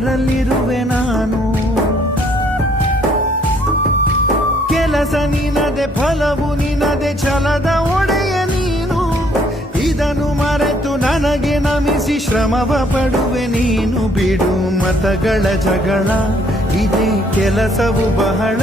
ಅದರಲ್ಲಿರುವೆ ನಾನು. ಕೆಲಸ ನಿನದೆ ಫಲವು ನಿನದೆ ಛಲದ ಒಡೆಯ ನೀನು. ಇದನ್ನು ಮರೆತು ನನಗೆ ನಮಿಸಿ ಶ್ರಮವ ಪಡುವೆ ನೀನು. ಬಿಡು ಮತಗಳ ಜಗಳ, ಇದೇ ಕೆಲಸವು ಬಹಳ.